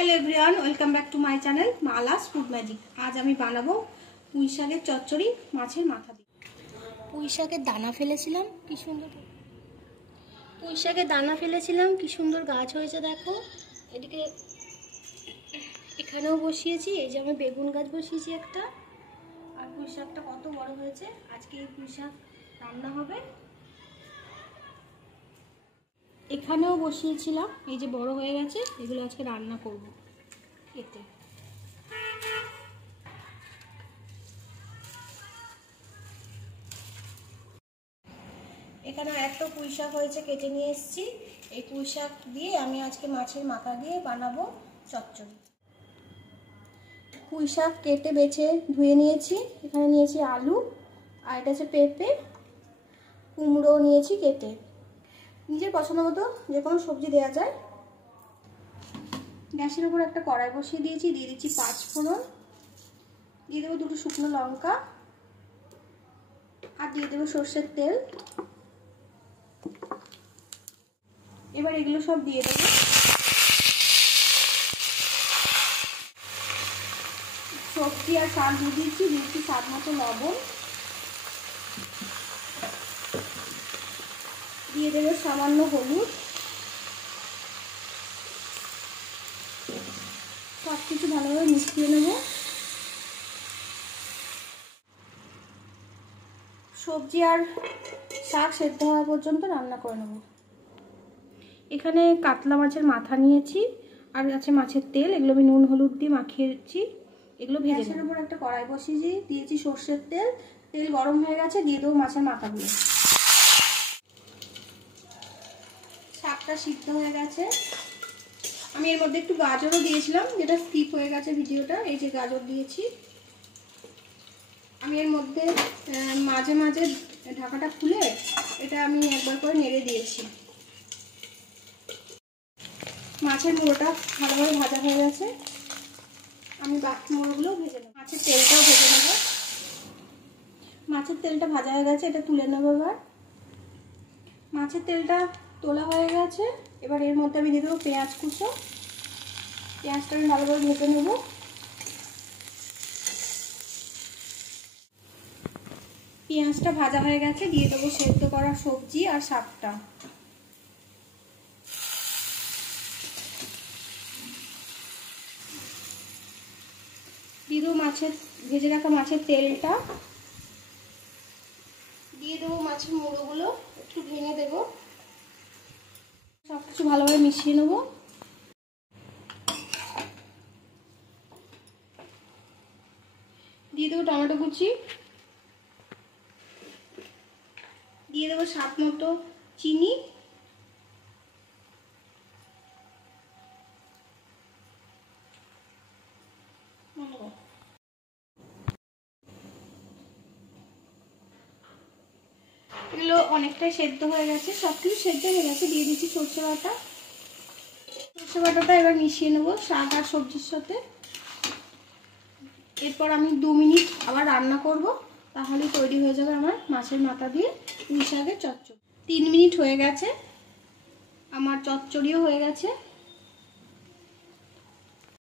Hello everyone, welcome back to my channel Mala's food magic. आज আমি বানাবো পুঁই শাকের চচ্চড়ি মাছের মাথা দিয়ে। পুঁই শাকের দানা ফেলেছিলাম, কি সুন্দর পুঁই শাকের দানা ফেলেছিলাম, কি সুন্দর গাছ হয়েছে দেখো। এদিকে এখানেও বসিয়েছি, এই যে আমি বেগুন গাছ বসিয়েছি একটা, আর পুঁই শাকটা কত বড় হয়েছে। আজকে এই পুঁই শাক রান্না হবে। এখানেও বসিয়েছিলাম, এই যে বড় হয়ে গেছে, এগুলো আজকে রান্না করব এতে। এখানে একটা পুঁই শাক হয়েছে, কেটে নিয়ে এসেছি। এই পুঁই শাক দিয়ে আমি আজকে মাছের মাথা দিয়ে বানাবো চচ্চড়ি। পুঁই শাক কেটে বেছে ধুয়ে নিয়েছি। এখানে নিয়েছি আলু, আর এটা হচ্ছে পেঁপে, কুমড়ো নিয়েছি কেটে। নিজের পছন্দ মতো যে কোনো সবজি দেওয়া যায়। গ্যাসের উপর একটা কড়াই বসিয়ে দিয়েছি, দিয়ে দিচ্ছি 5 ফোড়ন, দিয়ে দেবো 2টো শুকনো লঙ্কা, আর দিয়ে দেবো সর্ষের তেল। এবার এগুলো সব দিয়ে দেবো। সবজি আর শাক দিয়ে দিচ্ছি স্বাদ মতো লবণ, দিয়ে দেবো সামান্য হলুদ। সব কিছু ভালোভাবে মিশিয়ে নেব। সবজি আর শাক সেদ্ধ হওয়া পর্যন্ত রান্না করে নেব। এখানে কাতলা মাছের মাথা নিয়েছি, আর আছে মাছের তেল, এগুলো আমি নুন হলুদ দিয়ে মাখিয়েছি। এগুলো ভেজে গ্যাসের উপর একটা কড়াই বসিয়েছি, দিয়েছি সর্ষের তেল। তেল গরম হয়ে গেছে, দিয়ে দেবো মাছের মাথাগুলো। শাকটা সিদ্ধ হয়ে গেছে। আমি এর মধ্যে একটু গাজরও দিয়েছিলাম, যেটা স্কিপ হয়ে গেছে ভিডিওটা। এই যে গাজর দিয়েছি আমি এর মধ্যে। মাঝে মাঝে ঢাকাটা খুলে এটা আমি একবার করে নেড়ে দিয়েছি। মাছের মুড়োটা ভালোভাবে ভাজা হয়ে গেছে, আমি বাকি মুড়োগুলো ভেজে নেব। মাছের তেলটাও ভেজে নেব। মাছের তেলটা ভাজা হয়ে গেছে, এটা তুলে নেব। এবার মাছের তেলটা তোলা হয়ে গেছে। এবার এর মধ্যে আমি দিয়ে দেবো পেঁয়াজ কুচো। পেঁয়াজটা আমি ভালোভাবে ভেজে নেব। পেঁয়াজটা ভাজা হয়ে গেছে, দিয়ে দেবো সেদ্ধ করা সবজি আর শাকটা। দিয়ে দেবো ভেজে রাখা মাছের তেলটা, দিয়ে দেবো মাছের মুড়োগুলো, একটু ভেঙে দেবো। সব কিছু ভালোভাবে মিশিয়ে নেব। দিয়ে দেবো টমেটো কুচি, দিয়ে দেবো স্বাদ মতো চিনি, এগুলো অনেকটাই সেদ্ধ হয়ে গেছে, সব কিছু সেদ্ধ হয়ে গেছে। দিয়ে দিচ্ছি সর্ষে বাটা। সর্ষে বাটাটা এবার মিশিয়ে নেবো শাক আর সবজির সাথে। এরপর আমি 2 মিনিট আবার রান্না করব, তাহলে তৈরি হয়ে যাবে আমার মাছের মাথা দিয়ে পুঁই শাকের চচ্চড়ি। 3 মিনিট হয়ে গেছে, আমার চচ্চড়িও হয়ে গেছে।